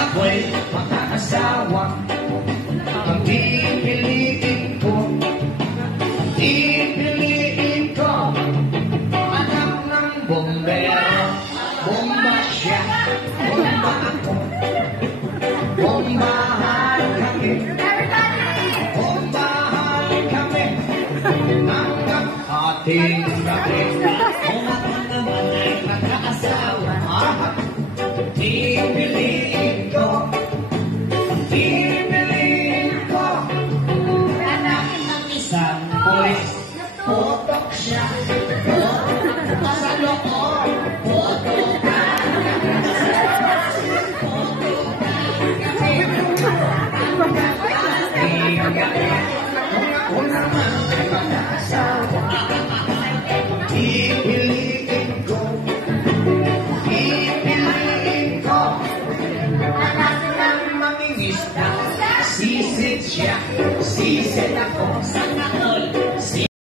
ako'y makakasawa, ang pipiliin ko, pipiliin ko, anak ng bombero. Bomba siya, bomba ako, bombahan kami, bombahan kami, hanggang ating gabi. Kung ako naman ay magkaasawa, pipiliin ko, pipiliin ko, anak ng isang pulis. Putok siya, putok sa loob, putok ka, putok ka, kung ako naman ay mag-asawa, pipiliin ko, pipiliin ko, anak ng mangingisda, sisid siya, sisid ako, sana all.